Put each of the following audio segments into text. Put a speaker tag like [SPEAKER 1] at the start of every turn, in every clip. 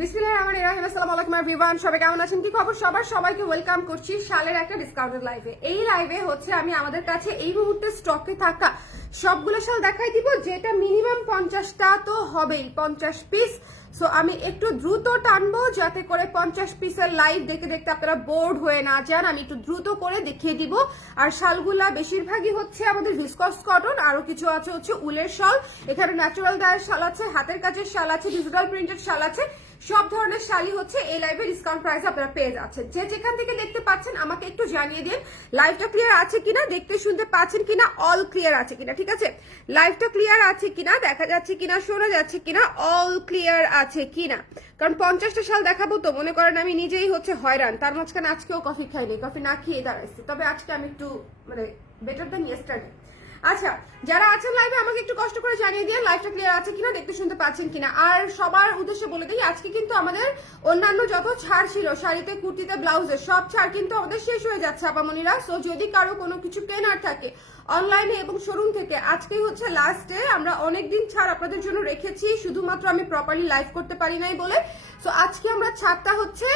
[SPEAKER 1] বিসমিল্লাহির রহমানির কেমন আছেন? কি সবার? সবাইকে ওয়েলকাম করছি শালের একটা ডিসকাউন্টেড এই হচ্ছে আমি আমাদের কাছে এই মুহূর্তে স্টকে থাকা সবগুলো শাল দেখাই দিব, যেটা মিনিমাম পঞ্চাশটা তো হবেই, পঞ্চাশ পিস সো আমি একটু দ্রুত টানবো যাতে করে পঞ্চাশ পিসের লাইভ দেখতে আপনারা বোর্ড হয়ে না যান। আমি একটু দ্রুত করে দেখিয়ে দিব। আর শালগুলা বেশিরভাগই হচ্ছে আমাদের ভিসকস কটন আরও কিছু আছে হচ্ছে উলের শাল। এখানে ন্যাচারাল ডায়ের শাল আছে, হাতের কাজের শাল আছে ডিজিটাল প্রিন্টেড শাল আছে। সব ধরনের শাড়ি হচ্ছে এই লাইভে ডিসকাউন্ট প্রাইস আপনারা পেয়ে যাচ্ছেন। যে যেখান থেকে দেখতে পাচ্ছেন, আমাকে একটু জানিয়ে দিন লাইভটা ক্লিয়ার আছে কিনা, দেখতে শুনতে পাচ্ছেন কিনা অল ক্লিয়ার আছে কিনা, ঠিক আছে? লাইভটা ক্লিয়ার আছে কিনা, দেখা যাচ্ছে কিনা, শোনা যাচ্ছে কিনা অল ক্লিয়ার আছে কিনা? কারণ পঞ্চাশটা সাল দেখাবো তো, মনে করেন আমি নিজেই হচ্ছে হয়রান। তার মাঝখানে আজকেও কফি খাইনি কফি না খেয়ে দাঁড়াইছি। তবে আজকে আমি একটু মানে বেটার দ্যান ইয়েস্টারডে আচ্ছা যারা আছেন লাইভে আমাকে একটু কষ্ট করে জানিয়ে দিয়ে লাইভটা ক্লিয়ার আছে কিনা, দেখতে শুনতে পাচ্ছেন কিনা। আর সবার উদ্দেশ্যে বলে দিই, আজকে কিন্তু আমাদের অন্যান্য যত ছাড় ছিল, শাড়িতে, কুর্তিতে ব্লাউজে সব ছাড় কিন্তু আমাদের শেষ হয়ে যাচ্ছে আপামনিরা সো যদি কারও কোনো কিছু কেনার থাকে অনলাইনে এবং শোরুম থেকে আজকেই হচ্ছে লাস্ট ডে আমরা অনেকদিন ছাড় আপনাদের জন্য রেখেছি, শুধুমাত্র আমি প্রপারলি লাইভ করতে পারি নাই বলে। সো আজকে আমরা ছাড়টা হচ্ছে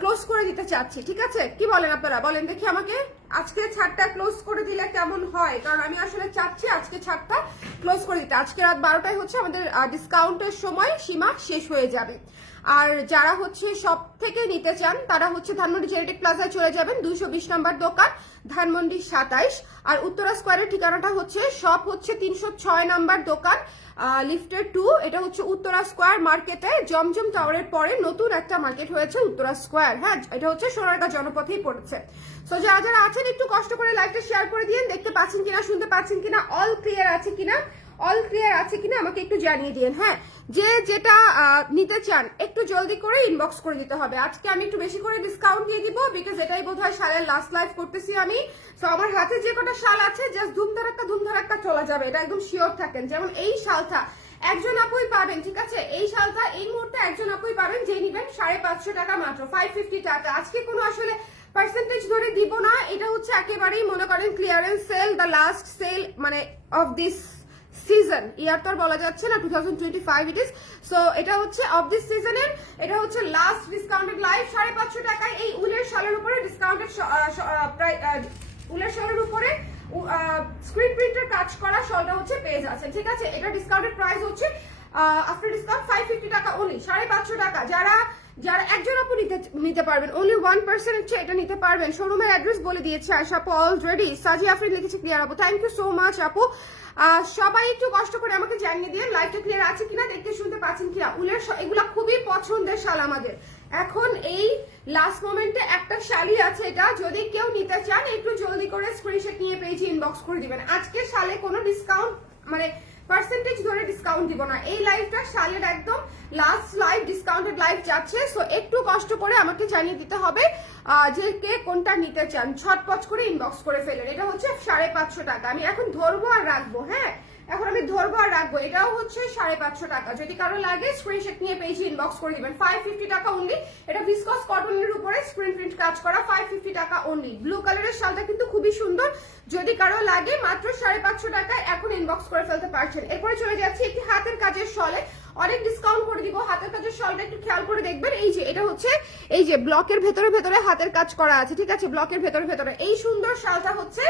[SPEAKER 1] ক্লোজ করে দিতে চাচ্ছি, ঠিক আছে? কি বলেন আপনারা? বলেন দেখি আমাকে। আজকে ছাড়টা ক্লোজ করে দিলে কেমন হয়? কারণ আমি আসলে চাচ্ছি আজকে ছাড়টা ক্লোজ করে দিতে। আজকে রাত বারোটায় হচ্ছে আমাদের ডিসকাউন্টের সময় সীমা শেষ হয়ে যাবে। আর যারা হচ্ছে সব থেকে নিতে চান, তারা হচ্ছে ধানমন্ডি চ্যারিটেক প্লাজায় চলে যাবেন, দুইশো বিশ নম্বর দোকান, ধানমন্ডি সাতাইশ। আর উত্তরা স্কোয়ারের ঠিকানাটা হচ্ছে সব হচ্ছে তিনশো ছয় নম্বর দোকান লিফটের টু এটা হচ্ছে উত্তরা স্কোয়ার মার্কেটে জমজম টাওয়ারের পরে নতুন একটা মার্কেট হয়েছে উত্তরা স্কোয়ার। হ্যাঁ এটা হচ্ছে সোনারগাঁ জনপথেই পড়েছে। সো যারা যারা আছেন একটু কষ্ট করে লাইভটা শেয়ার করে দিন দেখতে পাচ্ছেন কিনা, শুনতে পাচ্ছেন কিনা অল ক্লিয়ার আছে কিনা? অল ক্লিয়ার আছে কিনা, আমাকে একটু জানিয়ে দিন হ্যাঁ? যে যেটা নিতে চান, একটু জলদি করে ইনবক্স করে দিতে হবে। আজকে আমি একটু বেশি করে ডিসকাউন্ট দিয়ে দিব বিকজ এটাই বোধ হয় শালের লাস্ট লাইভ করতেছি আমি। তো আমার হাতে যে কটা শাল আছে জাস্ট ধুমধারাক্কা ধুমধারাক্কা চলা যাবে, এটা একদম শিওর থাকেন। যেমন এই শালটা, একজন আপুই পাবেন, ঠিক আছে? এই শালটা এই মুহূর্তে একজন আপুই পাবেন যে নিবেন সাড়ে পাঁচশো টাকা মাত্র ফাইভ ফিফটি টাকা। আজকে কোনো আসলে পার্সেন্টেজ ধরে দিব না, এটা হচ্ছে একেবারেই মনে করেন clearance sale the last sale মানে অফ দিস সিজন ইয়ার তো আর বলা যাচ্ছে না two thousand twenty five it is so এটা হচ্ছে অফ দিস সিজনের এটা হচ্ছে লাস্ট ডিসকাউন্টেড লাইভ সাড়ে পাঁচশো টাকায় এই উলের শালের উপরে ডিসকাউন্টেড প্রায় উলের শালের উপরে স্ক্রিন প্রিন্টের কাজ করা শলটা হচ্ছে পেজ আছে, ঠিক আছে? এটা ডিসকাউন্টেড প্রাইস হচ্ছে আফটার ডিসকাউন্ট ফাইভ ফিফটি টাকা অনলি সাড়ে পাঁচশো টাকা। যারা যারা একজন আপু নিতে নিতে পারবেন অনলি ওয়ান পার্সেন্ট হচ্ছে এটা নিতে পারবেন। শোরুমের অ্যাড্রেস বলে দিয়েছে আয়সা আপু অলরেডি সাজি আফরিন লিখেছে ক্লিয়ার আপু থ্যাংক ইউ সো মাচ আপু। সবাই একটু কষ্ট করে আমাকে জানিয়ে দিয়ে লাইভটা ক্লিয়ার আছে কিনা, দেখতে শুনতে পাচ্ছেন কিনা। উলের এগুলা খুবই পছন্দের শাল আমাদের। এখন এই লাস্ট মোমেন্টে একটা শাড়ি আছে এটা, যদি কেউ নিতে চান, একটু জলদি করে স্ক্রিনশট নিয়ে পেজে ইনবক্স করে দিবেন। আজকে শালে কোনো ডিসকাউন্ট মানে পার্সেন্টেজ ধরে ডিসকাউন্ট দিব না। এই লাইভটা সালের একদম লাস্ট লাইভ ডিসকাউন্টেড লাইভ যাচ্ছে। সো একটু কষ্ট করে আমাকে জানিয়ে দিতে হবে যে কে কোনটা নিতে চান। ছটপট করে ইনবক্স করে ফেলেন। এটা হচ্ছে সাড়ে পাঁচশো টাকা। আমি এখন ধরবো আর রাখব হ্যাঁ? এখন আমি ধরবো আর রাখব। এটাও হচ্ছে সাড়ে পাঁচশো টাকা। যদি কারও লাগে স্ক্রিনশট নিয়ে পেয়েছি ইনবক্স করে দিবেন। ফাইভ ফিফটি টাকা অনলি এটা ভিসকস কটনের উপরে স্ক্রিন প্রিন্ট কাজ করা ফাইভ ফিফটি টাকা অনলি ব্লু কালারের শালটা কিন্তু খুবই সুন্দর। যদি কারও লাগে, মাত্র সাড়ে পাঁচশো টাকায় এখন ইনবক্স করে ফেলতে পারছেন। এরপরে চলে যাচ্ছি একটি হাতের কাজের শলে। অনেক ডিসকাউন্ট করে দিব। হাতের কাজের শলটা একটু খেয়াল করে দেখবেন। এই যে, এটা হচ্ছে, এই যে ব্লকের ভেতরে ভেতরে হাতের কাজ করা আছে। ঠিক আছে ব্লকের ভেতরে ভেতরে। এই সুন্দর শালটা হচ্ছে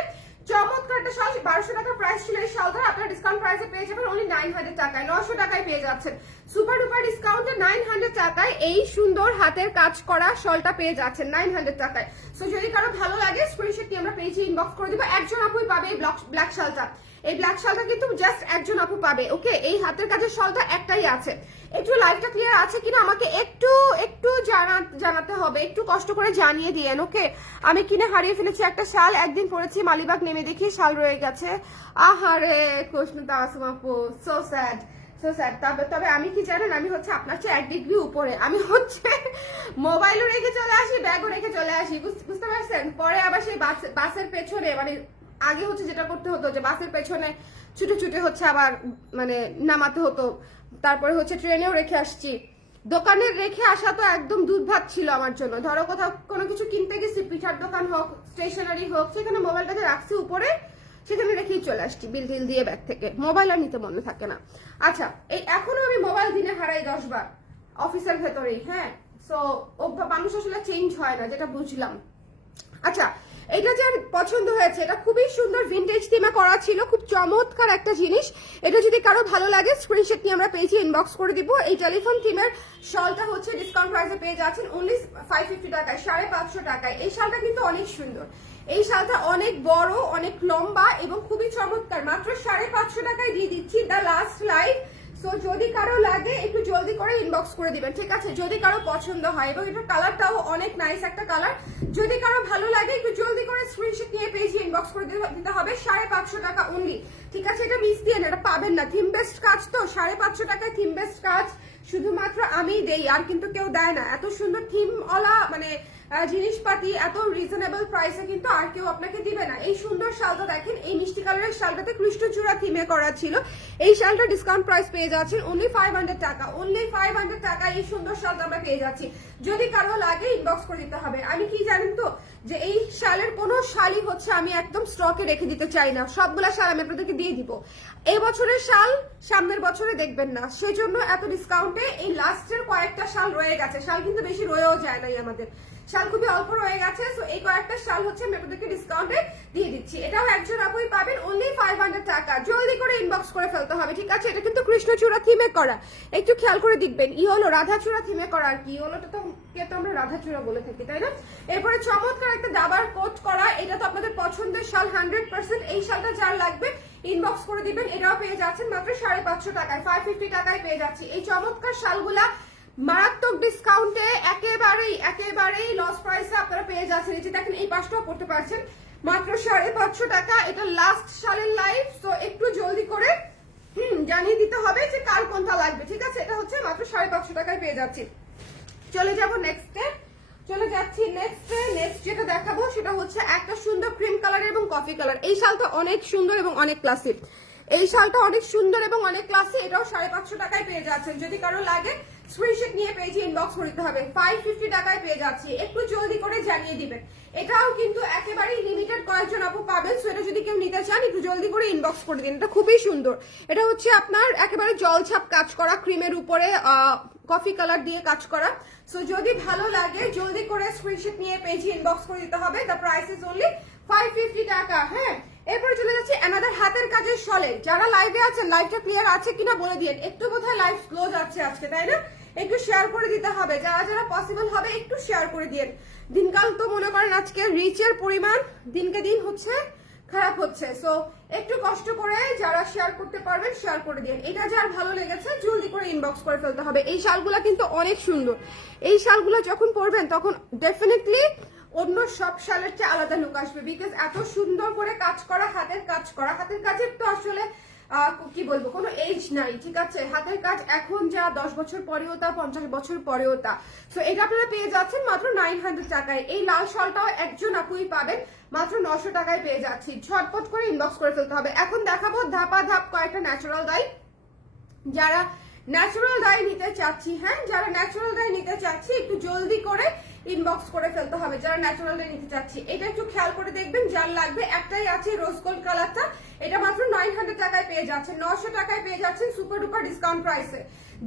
[SPEAKER 1] চমৎকার একটা শাল বারোশো টাকা প্রাইস ছিল এই শালটা আপনার ডিসকাউন্ট প্রাইসে পেয়ে যাবেন অনলি নাইন হান্ড্রেড টাকায়। নশো টাকায় পেয়ে যাচ্ছেন। সুপার ডুপার ডিসকাউন্টে নাইন হান্ড্রেড টাকায় এই সুন্দর হাতের কাজ করা শলটা পেয়ে যাচ্ছেন নাইন হান্ড্রেড টাকায়। সো যদি কারও ভালো লাগে স্ক্রিনশট নিয়ে আমরা পেজে ইনবক্স করে দিব। একজন আপুই পাবে এই ব্ল্যাক শালটা এই ব্ল্যাক শালটা কিন্তু জাস্ট একজন আপু পাবে ওকে এই হাতের কাজের শলটা একটাই আছে। একটু লাইভটা ক্লিয়ার আছে কিনা আমাকে একটু একটু জানা, জানাতে হবে। একটু কষ্ট করে জানিয়ে দিয়েন ওকে আমি কিনে হারিয়ে ফেলেছি একটা শাল, একদিন পরেছি মালিবাগ নেমে দেখি শাল রয়ে গেছে। আহারে কৃষ্ণতা আসম আপু সো স্যাড সো স্যার তবে তবে আমি কি জানেন, আমি হচ্ছে আপনার চেয়ে এক ডিগ্রি উপরে। আমি হচ্ছে মোবাইলও রেখে চলে আসি ব্যাগও রেখে চলে আসি। বুঝ- বুঝতে পারছেন? পরে আবার সেই বাস- বাসের পেছনে মানে আগে হচ্ছে যেটা করতে হতো যে বাসের পেছনে ছুটে ছুটে হচ্ছে আবার মানে নামাতে হতো। তারপরে হচ্ছে ট্রেনেও রেখে আসছি। দোকানে রেখে আসা তো একদম দুধ ভাত ছিল আমার জন্য। ধরো কোথাও কোনো কিছু কিনতে গেছি, পিঠার দোকান হোক, স্টেশনারি হোক, সেখানে মোবাইলটাকে রাখছি উপরে, সেখানে রেখেই চলে আসছি, বিল টিল দিয়ে ব্যাগ থেকে। মোবাইল আর নিতে মনে থাকে না। আচ্ছা এই এখনও আমি মোবাইল দিনে হারাই দশ বার অফিসের ভেতরেই হ্যাঁ? সো মানুষ আসলে চেঞ্জ হয় না, যেটা বুঝলাম। আচ্ছা এটা যে পছন্দ হয়েছে, এটা খুবই সুন্দর ভিন্টেজ থিমে করা ছিল, খুব চমৎকার একটা জিনিস। এটা যদি কারও ভালো লাগে স্ক্রিনশট নিয়ে আমরা পেয়েছি ইনবক্স করে দিব। এই টেলিফোন থিমের শালটা হচ্ছে ডিসকাউন্ট প্রাইসে পেয়ে যাচ্ছেন অনলি ফাইভ ফিফটি টাকায়, সাড়ে পাঁচশো টাকায়। এই শালটা কিন্তু অনেক সুন্দর। এই শালটা অনেক বড়, অনেক লম্বা এবং খুবই চমৎকার। মাত্র সাড়ে পাঁচশো টাকায় দিয়ে দিচ্ছি দ্য লাস্ট লাইফ সো যদি কারও লাগে, একটু জলদি করে ইনবক্স করে দিবেন, ঠিক আছে? যদি কারও পছন্দ হয়, এবং এটার কালারটাও অনেক নাইস একটা কালার যদি কারও ভালো লাগে, একটু জলদি করে স্ক্রিনশট নিয়ে পেজে ইনবক্স করে দিতে- হবে, সাড়ে পাঁচশো টাকা অনলি ঠিক আছে? এটা মিস দিয়ে এটা পাবেন না। থিম বেস্ট কাজ তো, সাড়ে পাঁচশো টাকায় থিম বেস্ট কাজ শুধুমাত্র আমিই দেই, আর কিন্তু কেউ দেয় না। এত সুন্দর থিম ওলা মানে জিনিসপাতি এত রিজনেবল প্রাইসে কিন্তু আর কেউ আপনাকে দিবে না। এই সুন্দর শালটা দেখেন, এই মিষ্টি কালারের শালটাতে কৃষ্ণচূড়া থিমে করা ছিল। এই শালটা ডিসকাউন্ট প্রাইস পেয়ে যাচ্ছেন অনলি ফাইভ হান্ড্রেড টাকা। অনলি ফাইভ হান্ড্রেড টাকা এই সুন্দর শালটা আমরা পেয়ে যাচ্ছি। যদি কারও লাগে ইনবক্স করে দিতে হবে। আমি কি জানেন তো, যে এই শালের কোনো শালই হচ্ছে আমি একদম স্টকে রেখে দিতে চাই না। সবগুলা শাল আমি আপনাদেরকে দিয়ে দিব। এই বছরের শাল সামনের বছরে দেখবেন না। সেজন্য এত ডিসকাউন্টে এই লাস্টের কয়েকটা শাল রয়ে গেছে। শাল কিন্তু বেশি রয়েও যায় নাই আমাদের। শাল খুবই অল্প রয়ে গেছে সো এই কয়েকটা শাল হচ্ছে আমি আপনাদেরকে ডিসকাউন্টে দিয়ে দিচ্ছি। এটাও একজন আপুই পাবেন অনলি ফাইভ হান্ড্রেড টাকা। জলদি করে ইনবক্স করে ফেলতে হবে, ঠিক আছে? এটা কিন্তু কৃষ্ণচূড়া থিমে করা। একটু খেয়াল করে দেখবেন, ই হলো রাধাচূড়া থিমে করা আর কি হলোটা তো কে তো আমরা রাধাচূড়া বলে থাকি, তাই না? এরপরে চমৎকার একটা দাবার কোট করা, এটা তো আপনাদের পছন্দের শাল হান্ড্রেড পার্সেন্ট এই শালটা যার লাগবে ইনবক্স করে দিবেন, এটাও পেয়ে যাচ্ছেন মাত্র সাড়ে পাঁচশো টাকায় ফাইভ ফিফটি টাকায় পেয়ে যাচ্ছি। এই চমৎকার শালগুলা মারাত্মক ডিসকাউন্টে প্রাইসে যাচ্ছেন এই যে দেখেন, এই পাশটাও করতে পারছেন। মাত্র সাড়ে পাঁচশো টাকা। এটা লাস্ট সালের লাইফ তো একটু জলদি করে, হুম, জানিয়ে দিতে হবে যে কার কোনটা লাগবে, ঠিক আছে? এটা হচ্ছে মাত্র সাড়ে পাঁচশো টাকায় পেয়ে যাচ্ছি। চলে যাব নেক্সটে চলে যাচ্ছি নেক্সট নেক্সট যেটা দেখাবো, সেটা হচ্ছে একটা সুন্দর ক্রিম কালার এবং কফি কালার এই শালটা অনেক সুন্দর এবং অনেক ক্লাসিক এই শালটা অনেক সুন্দর এবং অনেক ক্লাসি এটাও সাড়ে পাঁচশো টাকায় পেয়ে যাচ্ছেন। যদি কারও লাগে স্ক্রিনশট নিয়ে পেজে ইনবক্স করে দিতে হবে। ফাইভ ফিফটি টাকায় পেয়ে যাচ্ছি। একটু জলদি করে জানিয়ে দিবেন এটাও কিন্তু একেবারেই লিমিটেড কয়েকজন আপু পাবেন সো এটা যদি কেউ নিতে চান, একটু জলদি করে ইনবক্স করে দিন। এটা খুবই সুন্দর। এটা হচ্ছে আপনার একেবারে জলছাপ কাজ করা ক্রিমের উপরে কফি কালার দিয়ে কাজ করা। সো যদি ভালো লাগে, জলদি করে স্ক্রিনশট নিয়ে পেজে ইনবক্স করে দিতে হবে। The price is only five fifty টাকা হ্যাঁ? এরপরে চলে যাচ্ছে আমাদের হাতের কাজের সলে যারা লাইভে আছেন লাইভটা ক্লিয়ার আছে কিনা বলে দিয়ে একটু বোধহয় লাইভ স্লো যাচ্ছে আজকে, তাই না? একটু শেয়ার করে দিতে হবে। যারা যারা পসিবল হবে, একটু শেয়ার করে দিয়ে। দিনকাল তো মনে করেন আজকে রিচের পরিমাণ, দিনকে দিন হচ্ছে খারাপ হচ্ছে। সো একটু কষ্ট করে যারা শেয়ার করতে পারবেন শেয়ার করে দিন এটা যার ভালো লেগেছে, জলদি করে ইনবক্স করে ফেলতে হবে। এই শালগুলা কিন্তু অনেক সুন্দর। এই শালগুলা যখন পরবেন, তখন ডেফিনেটলি অন্য সব শালের চেয়ে আলাদা লুক আসবে। বিকজ এত সুন্দর করে কাজ করা, হাতের কাজ করা। হাতের কাজের তো আসলে কি বলব? কোনো এজ নাই, ঠিক আছে? হাতের কাজ এখন যা, দশ বছর পরেও তা, পঞ্চাশ বছর পরেও তা। সো এটা আপনারা পেয়ে যাচ্ছেন মাত্র নাইন হান্ড্রেড টাকায়। এই লাল শলটাও একজন আপুই পাবেন মাত্র নশো টাকায় পেয়ে যাচ্ছি। ঝটপট করে ইনবক্স করে ফেলতে হবে। এখন দেখাবো ধাপা ধাপ কয়েকটা ন্যাচারাল ডাই যারা ন্যাচারাল ডাই নিতে চাচ্ছি হ্যাঁ যারা ন্যাচারাল ডাই নিতে চাচ্ছি, একটু জলদি করে ইনবক্স করে ফেলতে হবে, যারা ন্যাচারাল নিতে চাচ্ছি। এটা একটু খেয়াল করে দেখবেন, যার লাগবে একটাই আছে রোজ গোল্ড কালারটা এটা মাত্র নাইন হান্ড্রেড টাকায় পেয়ে যাচ্ছেন নশো টাকায় পেয়ে যাচ্ছেন সুপার ডুপার ডিসকাউন্ট প্রাইসে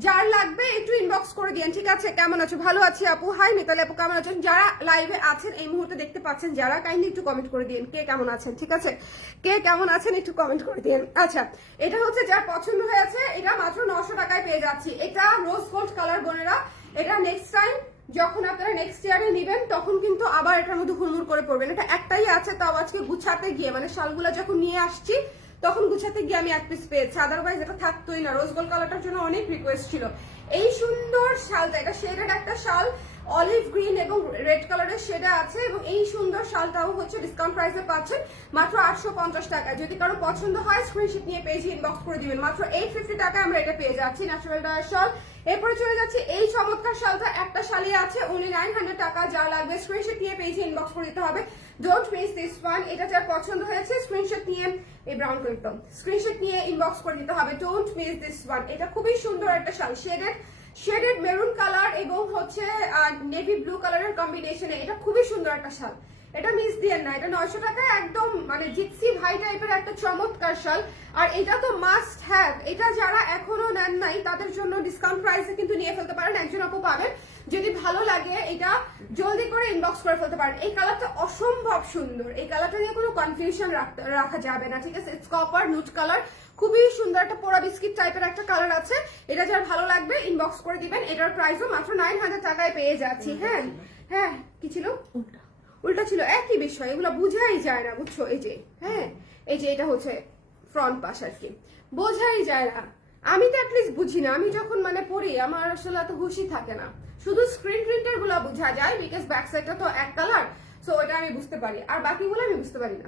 [SPEAKER 1] যার লাগবে একটু ইনবক্স করে দিন ঠিক আছে? কেমন আছো? ভালো আছি আপু? হাই মিতালি আপু, কেমন আছেন? যারা লাইভে আছেন, এই মুহূর্তে দেখতে পাচ্ছেন, যারা কাইন্ডলি একটু কমেন্ট করে দিন কে কেমন আছেন, ঠিক আছে? কে কেমন আছেন, একটু কমেন্ট করে দিন আচ্ছা এটা হচ্ছে যার পছন্দ হয়েছে, এটা মাত্র নশো টাকায় পেয়ে যাচ্ছি। এটা রোজ গোল্ড কালার বোনেরা, এটা নেক্সট টাইম যখন আপনারা নেক্সট ইয়ারে নেবেন, তখন কিন্তু আবার এটার মধ্যে হুড়মুড় করে পড়বেন। এটা একটাই আছে, তাও আজকে গুছাতে গিয়ে মানে শালগুলা যখন নিয়ে আসছি, তখন গুছাতে গিয়ে আমি এক পিস পেয়েছি। আদারওয়াইজ এটা থাকতোই না। রোজ গোল্ড কালারটার জন্য অনেক রিকোয়েস্ট ছিল। এই সুন্দর শালটা, এটা শেডের একটা শাল অলিভ গ্রিন এবং রেড কালারের শেডে আছে এবং এই সুন্দর শালটাও হচ্ছে ডিসকাউন্ট প্রাইসে পাচ্ছেন মাত্র আটশো পঞ্চাশ টাকা যদি কারও পছন্দ হয় স্ক্রিনশট নিয়ে পেজে ইনবক্স করে দিবেন। মাত্র এইট ফিফটি টাকায় আমরা এটা পেয়ে যাচ্ছি ন্যাচারাল ডায়ার শাল। এরপরে চলে যাচ্ছে এই চমৎকার শালটা। একটা শালি আছে উনি নাইন হান্ড্রেড টাকা, যা লাগবে স্ক্রিনশট নিয়ে পেজে ইনবক্স করে দিতে হবে। ডোন্ট মিস দিস ওয়ান এটা যার পছন্দ হয়েছে স্ক্রিনশট নিয়ে এই ব্রাউন কালারটা স্ক্রিনশট নিয়ে ইনবক্স করে দিতে হবে ডোন্ট মিস দিস ওয়ান এটা খুবই সুন্দর একটা শাল শেডেড শেডেড মেরুন কালার এবং হচ্ছে নেভি ব্লু কালারের কম্বিনেশনে এটা খুবই সুন্দর একটা শাল। এটা মিস দিয়েন না, এটা নয়শো টাকায় একদম মানে জিক্সি ভাই টাইপের একটা চমৎকার শাল। আর এটা তো মাস্ট হ্যাভ এটা যারা এখনও নেন নাই, তাদের জন্য ডিসকাউন্ট প্রাইসে কিন্তু নিয়ে ফেলতে পারেন, একজন আপু পাবেন। যদি ভালো লাগে, এটা জলদি করে ইনবক্স করে ফেলতে পারেন। এই কালারটা অসম্ভব সুন্দর। এই কালারটা নিয়ে কোনো কনফিউশন রাখা যাবে না, ঠিক আছে? ইটস কপার নুট কালার খুবই সুন্দর একটা পোড়া বিস্কিট টাইপের একটা কালার আছে। এটা যার ভালো লাগবে ইনবক্স করে দিবেন। এটার প্রাইসও মাত্র নাইন হাজার টাকায় পেয়ে যাচ্ছি। হ্যাঁ? হ্যাঁ? কি ছিল? উল্টা ছিল একই বিষয়, এগুলো বুঝাই যায় না, বুঝছ? এই যে হ্যাঁ? এই যে এটা হচ্ছে ফ্রন্ট পাশ আর কি। বোঝাই যায় না। আমি তো অ্যাটলিস্ট বুঝি না। আমি যখন মানে পড়ি, আমার আসলে এত হুশি থাকে না। শুধু স্ক্রিন প্রিন্টারগুলো বোঝা যায় বিকজ ব্যাক সাইডটা তো এক কালার সো ওটা আমি বুঝতে পারি। আর বাকিগুলো আমি বুঝতে পারি না।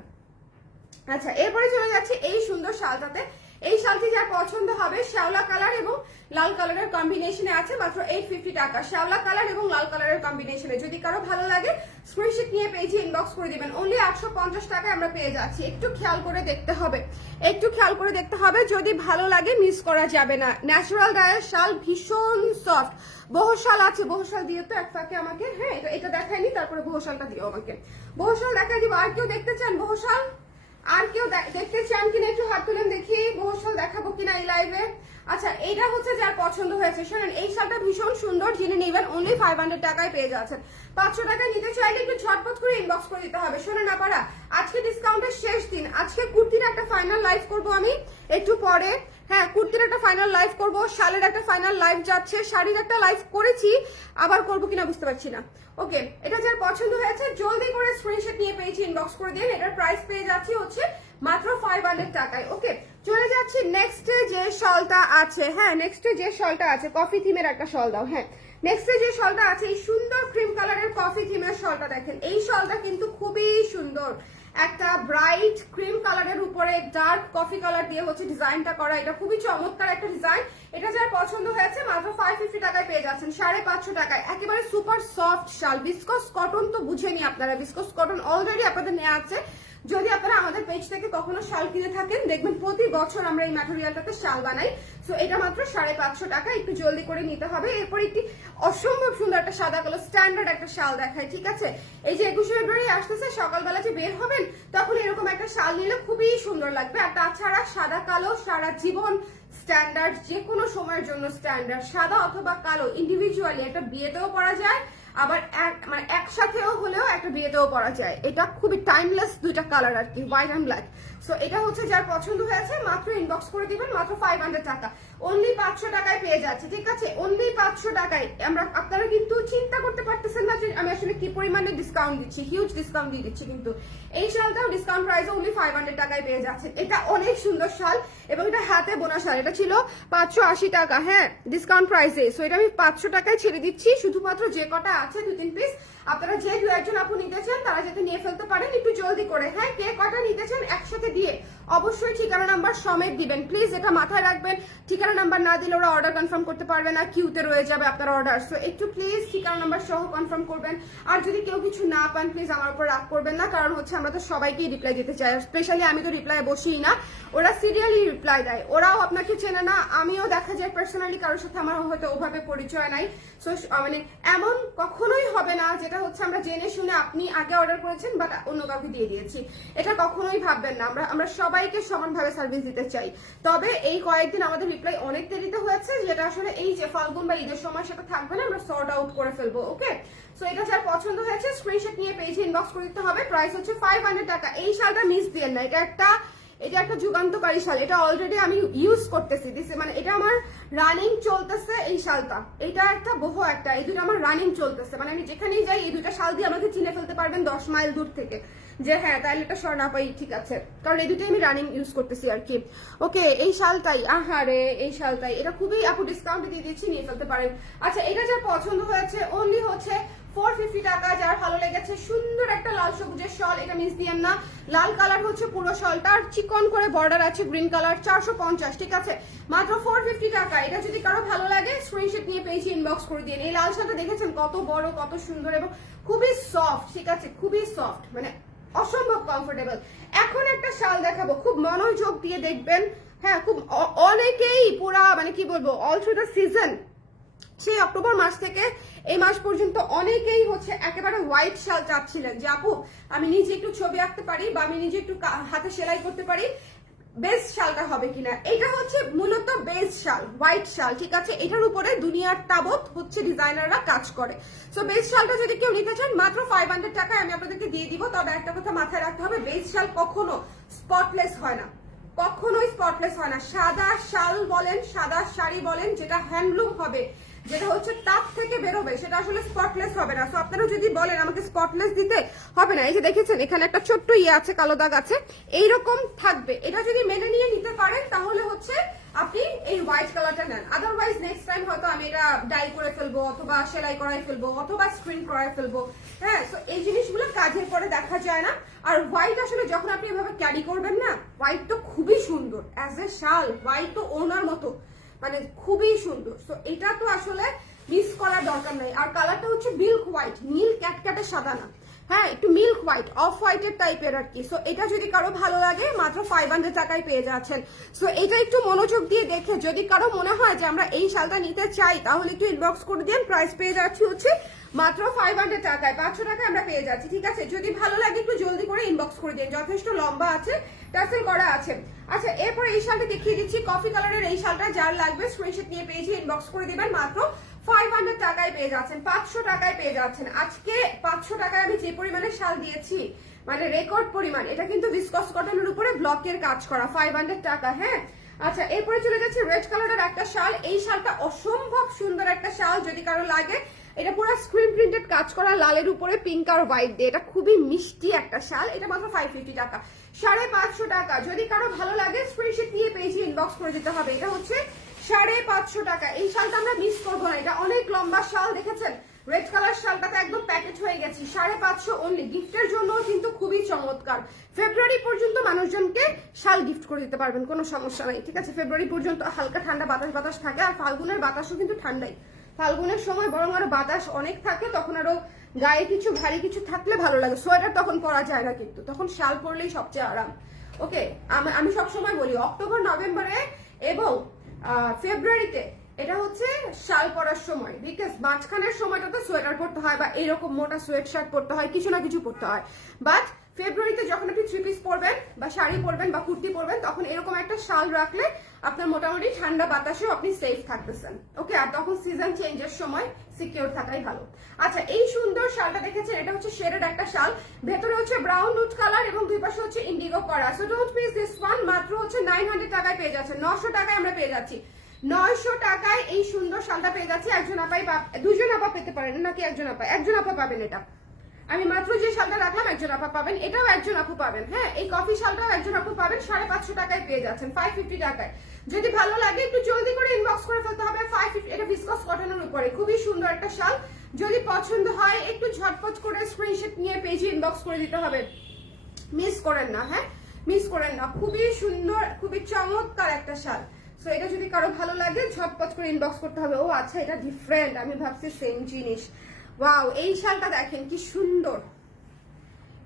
[SPEAKER 1] আচ্ছা এরপরে চলে যাচ্ছি এই সুন্দর শালটাতে এই শালটি যার পছন্দ হবে শ্যাওলা কালার এবং লাল কালারের কম্বিনেশনে আছে মাত্র এইট ফিফটি টাকা। শ্যাওলা কালার এবং লাল কালারের কম্বিনেশনে যদি কারও ভালো লাগে স্ক্রিনশট নিয়ে পেজে ইনবক্স করে দিবেন। অনলি আটশো পঞ্চাশ টাকায় আমরা পেয়ে যাচ্ছি। একটু খেয়াল করে দেখতে হবে। একটু খেয়াল করে দেখতে হবে, যদি ভালো লাগে মিস করা যাবে না। ন্যাচারাল ডায়ের শাল ভীষণ সফট বহুশাল আছে বহুশাল দিয়ে তো এক ফাঁকে আমাকে হ্যাঁ এটা দেখায়নি, তারপরে বহুশালটা দিও আমাকে। বহুশাল দেখাই দিব আর কেউ দেখতে চান? বহুশাল আর কেউ দেখতে চান কিনা একটু হাত তুলেন দেখি বহুশাল দেখাবো কিনা এই লাইভে আচ্ছা এইটা হচ্ছে যার পছন্দ হয়েছে। শোনেন, এই শালটা ভীষণ সুন্দর যিনি নেবেন অনলি ফাইভ হান্ড্রেড টাকায় পেয়ে যাচ্ছেন। পাঁচশো টাকায় নিতে চাইলে একটু ঝটপট করে ইনবক্স করে দিতে হবে। শোনেন আপনারা আজকে ডিসকাউন্টের শেষ দিন। আজকে কুর্তির একটা ফাইনাল লাইভ করব আমি। একটু পরে। হ্যাঁ কুর্তির একটা ফাইনাল লাইভ করব, শালের একটা ফাইনাল লাইভ যাচ্ছে, শাড়ির একটা লাইভ করেছি, আবার করব কিনা বুঝতে পারছি না। ওকে এটা যার পছন্দ হয়েছে, জলদি করে স্ক্রিনশট নিয়ে পেয়েছি ইনবক্স করে দিন, এটার প্রাইস পেয়ে যাচ্ছি হচ্ছে মাত্র ফাইভ হান্ড্রেড টাকায়। ওকে চলে যাচ্ছি নেক্সটে যে শলটা আছে হ্যাঁ নেক্সটে যে শলটা আছে কফি থিমের একটা শল দাও হ্যাঁ। নেক্সটে যে শলটা আছে, এই সুন্দর ক্রিম কালারের কফি থিমের শলটা দেখেন, এই শলটা কিন্তু খুবই সুন্দর। একটা ব্রাইট ক্রিম কালারের উপরে ডার্ক কফি কালার দিয়ে হচ্ছে ডিজাইনটা করা। এটা খুবই চমৎকার একটা ডিজাইন এটা যার পছন্দ হয়েছে, মাত্র ফাইভ ফিফটি টাকায় পেয়ে যাচ্ছেন, সাড়ে পাঁচশো টাকায়। একেবারে সুপার সফট শাল। বিস্কস কটন তো বুঝেনি আপনারা। বিস্কস কটন অলরেডি আপনাদের নেওয়া আছে। যদি আপনারা আমাদের পেজ থেকে কখনো শাল কিনে থাকেন, দেখবেন প্রতি বছর আমরা এই ম্যাটেরিয়ালটাতে শাল বানাই। সো এটা মাত্র সাড়ে পাঁচশো টাকা, একটু জলদি করে নিতে হবে। এরপর একটি অসম্ভব সুন্দর একটা সাদা কালো স্ট্যান্ডার্ড একটা শাল দেখায় ঠিক আছে? এই যে একুশে ফেব্রুয়ারি আসতেছে, সকালবেলা যে বের হবেন, তখন এরকম একটা শাল নিলে খুবই সুন্দর লাগবে। আর তাছাড়া সাদা কালো, সারা জীবন স্ট্যান্ডার্ড যে কোনো সময়ের জন্য স্ট্যান্ডার্ড সাদা অথবা কালো ইন্ডিভিজুয়ালি একটা বিয়েতেও পরা যায়। আবার মানে একসাথেও হলেও একটা বিয়েতেও পরা যায়। এটা খুবই টাইমলেস দুইটা কালার আর কি হোয়াইট অ্যান্ড ব্ল্যাক সো এটা হচ্ছে যার পছন্দ হয়েছে, মাত্র ইনবক্স করে দিবেন, মাত্র ফাইভ হান্ড্রেড টাকা। অনলি পাঁচশো টাকায় পেয়ে যাচ্ছে, ঠিক আছে? অনলি পাঁচশো টাকায়। আমরা, আপনারা কিন্তু চিন্তা করতে পারতেছেন না যে আমি আসলে কি পরিমাণে ডিসকাউন্ট দিচ্ছি হিউজ ডিসকাউন্ট দিয়ে দিচ্ছি কিন্তু। এই শালটাও ডিসকাউন্ট প্রাইসে অনলি ফাইভ হান্ড্রেড টাকায় পেয়ে যাচ্ছে। এটা অনেক সুন্দর শাল এবং এটা হাতে বোনা শাল। এটা ছিল পাঁচশো আশি টাকা হ্যাঁ ডিসকাউন্ট প্রাইসে সো এটা আমি পাঁচশো টাকায় ছেড়ে দিচ্ছি। শুধুমাত্র যে কটা আছে দু তিন পিস আপনারা যে দু একজন আপু নিতে চান তারা যাতে নিয়ে ফেলতে পারেন, একটু জলদি করে। হ্যাঁ কে কটা নিতে চান একসাথে দিয়ে অবশ্যই ঠিকানা নাম্বার সমেত দিবেন। প্লিজ এটা মাথায় রাখবেন। ঠিকানা নাম্বার না দিলে ওরা অর্ডার কনফার্ম করতে পারবে না কিউতে রয়ে যাবে আপনার অর্ডার সো একটু প্লিজ ঠিকানা নাম্বার সহ কনফার্ম করবেন। আর যদি কেউ কিছু না পান প্লিজ আমার উপর রাগ করবেন না। কারণ হচ্ছে আমরা তো সবাইকেই রিপ্লাই দিতে চাই। স্পেশালি আমি তো রিপ্লাই বসিই না। ওরা সিরিয়ালি রিপ্লাই দেয়। ওরাও আপনাকে চেনে না। আমিও দেখা যায় পার্সোনালি কারোর সাথে আমার হয়তো ওভাবে পরিচয় নাই। সো মানে এমন কখনোই হবে না যেটা হচ্ছে আমরা জেনে শুনে আপনি আগে অর্ডার করেছেন বাট অন্য কাউকে দিয়ে দিয়েছি। এটা কখনোই ভাববেন না। আমরা আমরা সবাইকে সমানভাবে সার্ভিস দিতে চাই। তবে এই কয়েকদিন আমাদের রিপ্লাই অনেক দেরিতে হয়েছে, যেটা আসলে এই যে ফাল্গুন বা ঈদের সময় সেটা থাকবে না, আমরা সর্ট আউট করে ফেলব ওকে সো এটা যার পছন্দ হয়েছে স্ক্রিনশট নিয়ে পেজে ইনবক্স করে দিতে হবে। প্রাইস হচ্ছে ফাইভ হান্ড্রেড টাকা। এই শালটা মিস দিয়েন না। এটা একটা এটা একটা যুগান্তকারী শাল। এটা অলরেডি আমি ইউজ করতেছি। দিস মানে এটা আমার রানিং চলতেছে এই শালটা। এটা একটা বহু একটা। এই দুটো আমার রানিং চলতেছে। মানে আমি যেখানেই যাই, এই দুটো শাল দিয়ে আমাকে চিনে ফেলতে পারবেন দশ মাইল দূর থেকে। যে হ্যাঁ তাহলে এটা স্বর্ণা পাই ঠিক আছে। কারণ এই দুটোই আমি রানিং ইউজ করতেছি আর কি। ওকে, এই শালটাই। আহারে, এই শালটাই। এটা খুবই আপু ডিসকাউন্ট দিয়ে দিচ্ছি নিয়ে ফেলতে পারেন। আচ্ছা এটা যা পছন্দ হয়েছে অনলি হচ্ছে ফোর ফিফটি টাকা, যার ভালো লেগেছে সুন্দর একটা লাল সবুজের শল। এটা মিস দিয়েন না। লাল কালার হচ্ছে পুরো শলটা, আর চিকন করে বর্ডার আছে গ্রিন কালার চারশো পঞ্চাশ, ঠিক আছে? মাত্র ফিফটি টাকা। এটা যদি কারও ভালো লাগে পেয়েছি ইনবক্স করে এই লাল শালটা দেখেছেন? কত বড়, কত সুন্দর এবং খুবই সফট ঠিক আছে? খুবই সফট মানে অসম্ভব কমফোর্টেবল এখন একটা শাল দেখাবো। খুব মনোযোগ দিয়ে দেখবেন। হ্যাঁ খুব অনেকেই পুরা মানে কি বলব অল থ্রু দ্য সিজন সেই অক্টোবর মাস থেকে এই মাস পর্যন্ত অনেকেই হচ্ছে একেবারে হোয়াইট শাল চাচ্ছিলেন যে, আপু, আমি নিজে একটু ছবি আঁকতে পারি বা আমি নিজে একটু হাতে সেলাই করতে পারি বেস্ট শালটা হবে কিনা? এটা হচ্ছে মূলত বেস্ট শাল হোয়াইট শাল ঠিক আছে? এটার উপরে দুনিয়ার তাবত হচ্ছে ডিজাইনাররা কাজ করে। সো বেস্ট শালটা যদি কেউ নিতে চান, মাত্র ফাইভ হান্ড্রেড টাকায় আমি আপনাদেরকে দিয়ে দিব। তবে একটা কথা মাথায় রাখতে হবে বেস্ট শাল কখনো স্পটলেস হয় না। কখনোই স্পটলেস হয় না। সাদা শাল বলেন, সাদা শাড়ি বলেন, যেটা হ্যান্ডলুম হবে যেটা হচ্ছে তাপ থেকে বেরোবে, সেটা আসলে স্পটলেস হবে না। সো আপনারা যদি বলেন আমাকে স্পটলেস দিতে হবে না, এই যে দেখেছেন, এখানে একটা ছোট্ট ইয়ে আছে, কালো দাগ আছে, এইরকম থাকবে। এটা যদি মেনে নিয়ে নিতে পারেন, তাহলে হচ্ছে আপনি এই হোয়াইট কালারটা নেন। আদারওয়াইজ নেক্সট টাইম হয়তো আমি এটা ডাই করে ফেলব, অথবা সেলাই করাই ফেলব, অথবা স্ক্রিন করাই ফেলব। হ্যাঁ তো এই জিনিসগুলো কাজের পরে দেখা যায় না। আর হোয়াইট আসলে যখন আপনি এভাবে ক্যারি করবেন না হোয়াইট তো খুবই সুন্দর অ্যাজ এ শাল হোয়াইট তো ওনার মতো। মানে খুবই সুন্দর। তো এটা তো আসলে মিস করার দরকার নাই। আর কালারটা হচ্ছে মিল্ক হোয়াইট নীল ক্যাটক্যাটে সাদা না। হ্যাঁ একটু মিল্ক হোয়াইট অফ হোয়াইটের টাইপের আর কি। সো এটা যদি কারও ভালো লাগে, মাত্র ফাইভ হান্ড্রেড টাকায় পেয়ে যাচ্ছেন। সো এটা একটু মনোযোগ দিয়ে দেখে যদি কারও মনে হয় যে আমরা এই শালটা নিতে চাই, তাহলে একটু ইনবক্স করে দিন। প্রাইস পেয়ে যাচ্ছি হচ্ছে মাত্র ফাইভ হান্ড্রেড টাকায়, পাঁচশো টাকায় আমরা পেয়ে যাচ্ছি, ঠিক আছে? যদি ভালো লাগে একটু জলদি করে ইনবক্স করে দিন, যথেষ্ট লম্বা আছে টাসেল করা আছে। আচ্ছা এরপর এই শালটা দেখিয়ে দিচ্ছি কফি কালারের এই শালটা, যার লাগবে স্ক্রিনশট নিয়ে পেয়েছি ইনবক্স করে দিবেন, মাত্র ফাইভ হান্ড্রেড টাকায় পেয়ে যাচ্ছেন, পাঁচশো টাকায় পেয়ে যাচ্ছেন। আজকে পাঁচশো টাকায় আমি যে পরিমাণে শাল দিয়েছি মানে রেকর্ড পরিমাণ, এটা কিন্তু বিসকস কটনের উপরে ব্লকের কাজ করা ফাইভ হান্ড্রেড টাকা হ্যাঁ? আচ্ছা এরপরে চলে যাচ্ছে রেড কালারের একটা শাল, এই শালটা অসম্ভব সুন্দর একটা শাল, যদি কারও লাগে এটা পুরো স্ক্রিন প্রিন্টেড কাজ করা লালের উপরে পিঙ্ক আর হোয়াইট দিয়ে। এটা খুবই মিষ্টি একটা শাল। এটা মাত্র ফাইভ ফিফটি টাকা। সাড়ে পাঁচশো টাকা। যদি কারও ভালো লাগে স্ক্রিনশট নিয়ে পেয়েছি ইনবক্স করে দিতে হবে। এটা হচ্ছে সাড়ে পাঁচশো টাকা। এই শালটা আমরা মিস করব না। এটা অনেক লম্বা শাল, দেখেছেন? রেড কালার শালটাতে একদম প্যাকেট হয়ে গেছি। সাড়ে পাঁচশো অনলি গিফটের জন্য কিন্তু খুবই চমৎকার। ফেব্রুয়ারি পর্যন্ত মানুষজনকে শাল গিফট করে দিতে পারবেন। কোনো সমস্যা নাই। ঠিক আছে? ফেব্রুয়ারি পর্যন্ত হালকা ঠান্ডা বাতাস বাতাস থাকে। আর ফাল্গুনের বাতাসও কিন্তু ঠান্ডাই। ফাল্গুনের সময় বরং আরও বাতাস অনেক থাকে, তখন আরও গায়ে কিছু ভারী কিছু থাকলে ভালো লাগে। সোয়েটার তখন পরা যায় না কিন্তু, তখন শাল পরলেই সবচেয়ে আরাম। ওকে, আমি সবসময় বলি, অক্টোবর, নভেম্বরে এবং ফেব্রুয়ারিতে এটা হচ্ছে শাল পরার সময় বিকজ মাঝখানের সময়টাতে সোয়েটার পরতে হয় বা এরকম মোটা সোয়েট শার্ট পরতে হয়, কিছু না কিছু পরতে হয়। বাট যখন আপনি থ্রি পিস পরবেন বা শাড়ি পরবেন বা কুর্তি পরবেন, তখন এরকম একটা শাল রাখলে আপনার মোটামুটি ঠান্ডা বাতাসেও আপনি সেফ থাকতেছেন। ওকে আর তখন সিজন চেঞ্জের সময় সিকিউর থাকাই ভালো। আচ্ছা এই সুন্দর শালটা দেখেছেন? এটা হচ্ছে শেডেড একটা শাল। ভেতরে হচ্ছে ব্রাউন নুট কালার এবং দুই পাশে হচ্ছে ইন্ডিগো করা। So don't miss this one মাত্র হচ্ছে নাইন হান্ড্রেড টাকায় পেয়ে যাচ্ছে নশো টাকায় আমরা পেয়ে যাচ্ছি। নয়শো টাকায় এই সুন্দর শালটা পেয়ে যাচ্ছি। একজন আপাই দুজন আপা পেতে পারেন। নাকি একজন আপা একজন আপা পাবেন এটা? আমি মাত্র যে শালটা রাখলাম, একজন আপা পাবেন। এটাও একজন আপু পাবেন হ্যাঁ? এই কফি শালটাও একজন আপু পাবেন, সাড়ে পাঁচশো টাকায় পেয়ে যাচ্ছেন ফাইভ ফিফটি টাকায়। যদি ভালো লাগে, একটু জলদি করে ইনবক্স করে ফেলতে হবে ফাইভ ফিফটি এটা বিসকস কটনের উপরে, খুবই সুন্দর একটা শাল। যদি পছন্দ হয়, একটু ঝটপট করে স্ক্রিনশট নিয়ে পেজে ইনবক্স করে দিতে হবে। মিস করেন না হ্যাঁ? মিস করেন না, খুবই সুন্দর, খুবই চমৎকার একটা শাল। সো এটা যদি কারও ভালো লাগে, ঝটপট করে ইনবক্স করতে হবে। ও আচ্ছা এটা ডিফারেন্ট আমি ভাবছি সেম জিনিস। ওয়াও, এই শালটা দেখেন কি সুন্দর।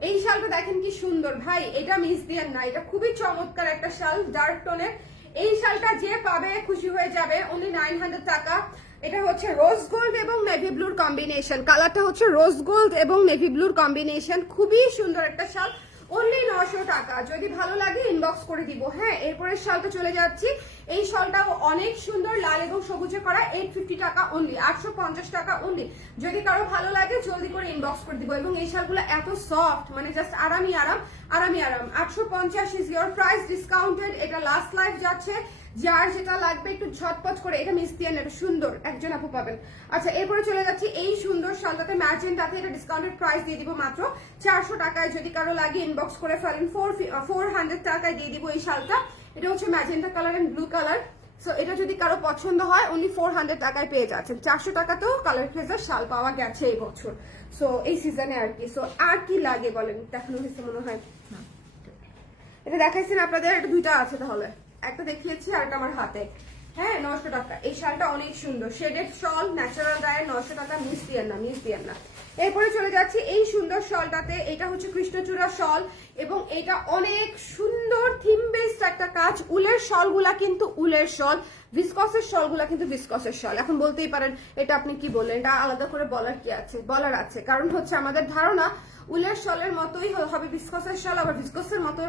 [SPEAKER 1] এই শালটা দেখেন কি সুন্দর। ভাই, এটা মিস দিয়েন না, এটা খুবই চমৎকার একটা শাল ডার্ক টোনের এই শালটা যে পাবে খুশি হয়ে যাবে অনলি নাইন হান্ড্রেড টাকা। এটা হচ্ছে রোজ গোল্ড এবং নেভি ব্লুর কম্বিনেশন কালারটা হচ্ছে রোজ গোল্ড এবং নেভি ব্লুর কম্বিনেশন খুবই সুন্দর একটা শাল। অনলি নশো টাকা। যদি ভালো লাগে ইনবক্স করে দিব হ্যাঁ? এরপরের শালটা চলে যাচ্ছি। এই শালটাও অনেক সুন্দর, লাল এবং সবুজে করা এইট ফিফটি টাকা অনলি আটশো পঞ্চাশ টাকা অনলি যদি কারও ভালো লাগে, জলদি করে ইনবক্স করে দিব। এবং এই শালগুলো এত সফট মানে জাস্ট আরামই আরাম আরামই আরাম। আটশো পঞ্চাশ ইজ ইয়োর প্রাইস ডিসকাউন্টেড এটা লাস্ট লাইফ যাচ্ছে। যার যেটা লাগবে একটু ঝটপট করে এটা আন এটা সুন্দর একজন আপু পাবেন। আচ্ছা এরপরে চলে যাচ্ছি এই সুন্দর শালটাতে ম্যাজেন্টাতে এটা ডিসকাউন্টেড প্রাইস দিয়ে দিব মাত্র চারশো টাকায়। যদি কারও লাগে ইনবক্স করে ফেলেন ফোর ফোর হান্ড্রেড টাকায় দিয়ে দিব এই শালটা। এটা হচ্ছে magenta colour and blue colour so এটা যদি কারও পছন্দ হয় উনি ফোর হান্ড্রেড টাকায় পেয়ে যাচ্ছেন। চারশো টাকাতেও কালার ফ্রেজার শাল পাওয়া গেছে এই বছর। সো এই সিজনে আর কি। সো আর কি লাগে বলেন? দেখানো হয়েছে মনে হয়? এটা দেখাইছেন আপনাদের? এটা দুইটা আছে তাহলে। একটা দেখিয়েছি আর একটা আমার হাতে। হ্যাঁ নশো টাকা। এই শালটা অনেক সুন্দর। শেডেড শল, ন্যাচারাল টাকায় নশো টাকা, মিস দিয়েন না, মিস দিয়েন না। এরপরে চলে যাচ্ছি এই সুন্দর শলটাতে। এটা হচ্ছে কৃষ্ণচূড়া শল এবং এটা অনেক সুন্দর থিম বেসড একটা কাজ। উলের শলগুলা কিন্তু উলের শল ভিসকসের শলগুলা কিন্তু ভিসকসের শল। এখন বলতেই পারেন, এটা আপনি কি বললেন? এটা আলাদা করে বলার কি আছে? বলার আছে। কারণ হচ্ছে আমাদের ধারণা, উলের শলের মতোই হবে ভিসকসের শাল, আবার ভিসকসের মতো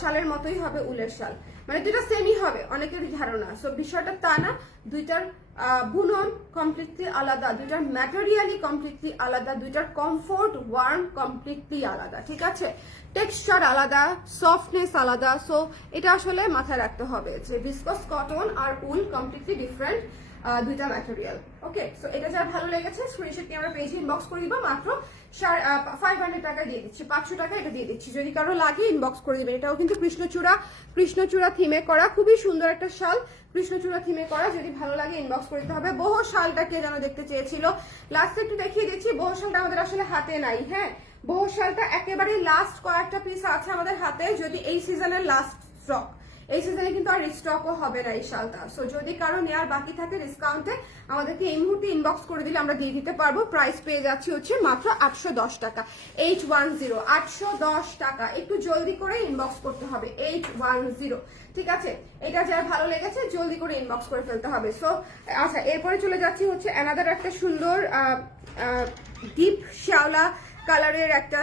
[SPEAKER 1] শালের মতোই হবে উলের শাল। মানে দুইটা সেমই হবে, অনেকেরই ধারণা। সো বিষয়টা তা না, দুইটার বুনন কমপ্লিটলি আলাদা, দুইটার ম্যাটেরিয়ালি কমপ্লিটলি আলাদা, দুইটার কমফোর্ট ওয়ার্ম কমপ্লিটলি আলাদা, ঠিক আছে? টেক্সচার আলাদা সফটনেস আলাদা সো এটা আসলে মাথায় রাখতে হবে যে ভিসকস কটন আর উল কমপ্লিটলি ডিফারেন্ট দুইটা ম্যাটেরিয়াল ওকে সো এটা যার ভালো লেগেছে স্ক্রিনশট নিয়ে আমরা পেজে ইনবক্স করে দিব, মাত্র ফাইভ হান্ড্রেড টাকা দিয়ে দিচ্ছি, পাঁচশো টাকা এটা দিয়ে দিচ্ছি। যদি কারও লাগে ইনবক্স করে দিবেন। এটাও কিন্তু কৃষ্ণচূড়া কৃষ্ণচূড়া থিমে করা। খুবই সুন্দর একটা শাল, কৃষ্ণচূড়া থিমে করা। যদি ভালো লাগে ইনবক্স করে হবে। বহু শালটা কে যেন দেখতে চেয়েছিল। লাস্টে দেখিয়ে দিচ্ছি, বহু আমাদের আসলে হাতে নাই হ্যাঁ? বহু শালটা একেবারে লাস্ট কয়েকটা পিস আছে আমাদের হাতে, যদি এই সিজনের লাস্ট স্টক এই সিজনে কিন্তু আর রিস্টকও হবে না এই শালটা সো যদি কারও নেওয়ার বাকি থাকে ডিসকাউন্টে আমাদেরকে এই মুহূর্তে ইনবক্স করে দিলে আমরা দিয়ে দিতে পারব। প্রাইস পেয়ে যাচ্ছি হচ্ছে মাত্র আটশো দশ টাকা এইট ওয়ান জিরো আটশো দশ টাকা। একটু জলদি করে ইনবক্স করতে হবে এইট ওয়ান জিরো ঠিক আছে? এটা যা ভালো লেগেছে, জলদি করে ইনবক্স করে ফেলতে হবে। সো আচ্ছা এরপরে চলে যাচ্ছি হচ্ছে অ্যানাদার একটা সুন্দর ডিপ শ্যাওলা কালারের একটা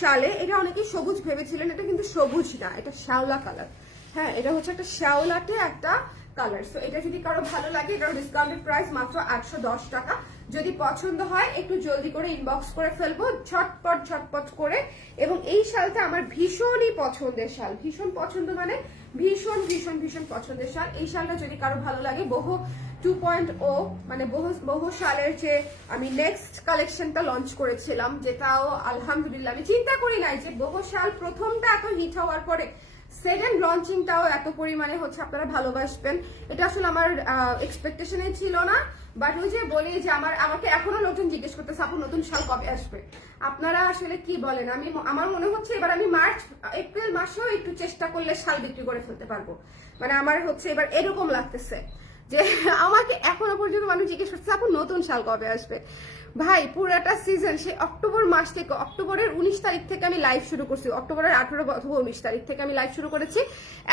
[SPEAKER 1] শালে। এটা অনেকেই সবুজ ভেবেছিলেন, এটা কিন্তু সবুজ না, এটা শ্যাওলা কালার হ্যাঁ এটা হচ্ছে একটা শ্যাওলাটে একটা কালার সো এটা যদি কারও ভালো লাগে, এটার ডিসকাউন্টেড প্রাইস মাত্র আটশো দশ টাকা। যদি পছন্দ হয়, একটু জলদি করে ইনবক্স করে ফেলব, ঝটপট ঝটপট করে। এবং এই শালটা আমার ভীষণই পছন্দের শাল। ভীষণ পছন্দ মানে ভীষণ ভীষণ ভীষণ পছন্দের শাল। এই শালটা যদি কারও ভালো লাগে, বহু টু পয়েন্ট ও মানে বহু বহু সালের যে আমি নেক্সট কালেকশনটা লঞ্চ করেছিলাম, যেটাও আলহামদুলিল্লাহ আমি চিন্তা করি নাই যে বহু সাল প্রথমটা এত হিট হওয়ার পরে সেকেন্ড লঞ্চিংটাও এত পরিমাণে হচ্ছে আপনারা ভালোবাসবেন। এটা আসলে আমার এক্সপেকটেশনে ছিল না। বাট ওই যে বলি যে আমার, আমাকে এখনও লোকজন জিজ্ঞেস করতেছে, আপু, নতুন সাল কবে আসবে? আপনারা আসলে কি বলেন? আমি আমার মনে হচ্ছে এবার আমি মার্চ, এপ্রিল মাসেও একটু চেষ্টা করলে শাল বিক্রি করে ফেলতে পারব। মানে আমার হচ্ছে এবার এরকম লাগতেছে যে, আমাকে এখনও পর্যন্ত মানুষ জিজ্ঞেস করছে আপু, নতুন সাল কবে আসবে? ভাই, পুরাটা সিজন সে অক্টোবর মাস থেকে, অক্টোবরের উনিশ তারিখ থেকে আমি লাইভ শুরু করছি। অক্টোবরের আঠারো অথবা উনিশ তারিখ থেকে আমি লাইভ শুরু করেছি।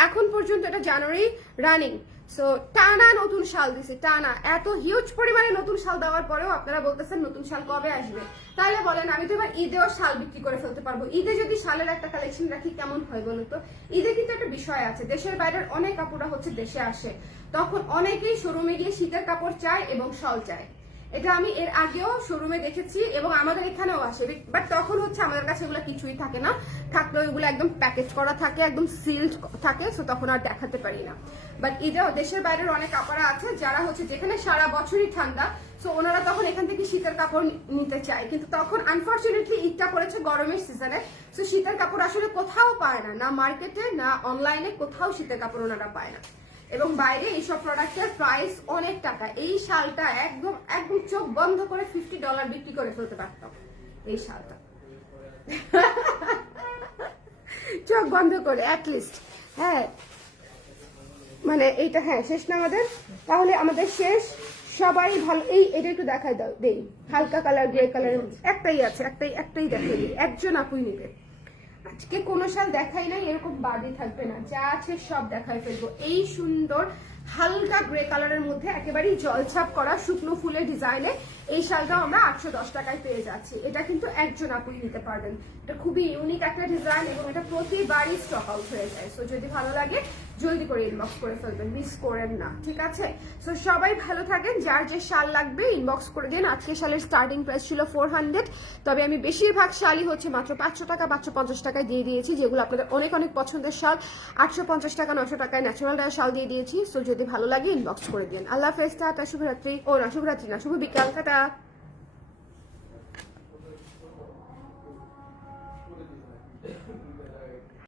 [SPEAKER 1] এখন পর্যন্ত এটা জানুয়ারি রানিং সো টানা নতুন শাল দিছে, টানা। এত হিউজ পরিমাণে নতুন শাল দেওয়ার পরেও আপনারা বলতেছেন নতুন শাল কবে আসবে? তাহলে বলেন, আমি তো এবার ঈদেও শাল বিক্রি করে ফেলতে পারব। ঈদে যদি শালের একটা কালেকশন রাখি, কেমন হয় বলুন তো? ঈদে কিন্তু একটা বিষয় আছে, দেশের বাইরের অনেক কাপড়রা হচ্ছে দেশে আসে। তখন অনেকেই শোরুমে গিয়ে শীতের কাপড় চায় এবং শল চায়। এটা আমি এর আগেও শোরুমে দেখেছি এবং আমাদের এখানেও আসে। বাট তখন হচ্ছে আমাদের কাছে এগুলো কিছুই থাকে না। থাকলেও এগুলো একদম প্যাকেজ করা থাকে, একদম সিল্ড থাকে সো তখন আর দেখাতে পারি না। বাট ঈদেও দেশের বাইরের অনেক কাপড়া আছে যারা হচ্ছে যেখানে সারা বছরই ঠান্ডা সো ওনারা তখন এখান থেকে শীতের কাপড় নিতে চায়। কিন্তু তখন আনফর্চুনেটলি ঈদটা পড়েছে গরমের সিজনে সো শীতের কাপড় আসলে কোথাও পায় না। না মার্কেটে না অনলাইনে কোথাও শীতের কাপড় ওনারা পায় না। এবং বাইরে এইসব প্রোডাক্টের প্রাইস অনেক টাকা। এই শালটা একদম একদম চোখ বন্ধ করে ফিফটি ডলার বিক্রি করে ফেলতে পারতাম এই শালটা। চোখ বন্ধ করে অ্যাটলিস্ট হ্যাঁ। মানে এইটা হ্যাঁ শেষ না আমাদের? তাহলে আমাদের শেষ। সবাই ভালো, এই, এটা একটু দেখাই দাও, দেই। হালকা কালার গ্রে কালারের একটাই আছে, একটাই একটাই দেখাই একজন আপুই নেবে। আজকে কোনো সাল দেখাই নাই, এরকম বাদই থাকবে না। যা আছে সব দেখাই ফেলব। এই সুন্দর হালকা গ্রে কালারের মধ্যে একেবারেই জলছাপ করা শুকনো ফুলের ডিজাইনে এই শালটাও আমরা আটশো দশ টাকায় পেয়ে যাচ্ছি। এটা কিন্তু একজন আপুই নিতে পারবেন। এটা খুবই ইউনিক একটা ডিজাইন এবং এটা প্রতিবারই স্টক আউট হয়ে যায়। সো যদি ভালো লাগে, জলদি করে ইনবক্স করে ফেলবেন। মিস করেন না, ঠিক আছে? সো সবাই ভালো থাকেন। যার যে শাল লাগবে ইনবক্স করে দিন। আজকে শালের স্টার্টিং প্রাইস ছিল ফোর হান্ড্রেড তবে আমি বেশিরভাগ শালই হচ্ছে মাত্র পাঁচশো টাকা, পাঁচশো পঞ্চাশ টাকায় দিয়ে দিয়েছি, যেগুলো আপনাদের অনেক অনেক পছন্দের শাল। আটশো পঞ্চাশ টাকা নশো টাকায় ন্যাচারাল শাল দিয়ে দিয়েছি। সো যদি ভালো লাগে ইনবক্স করে দিন আল্লাহ হাফেজ, টাটা, শুভরাত্রি। ও না, শুভরাত্রি না, শুভ বিকাল, টাটা।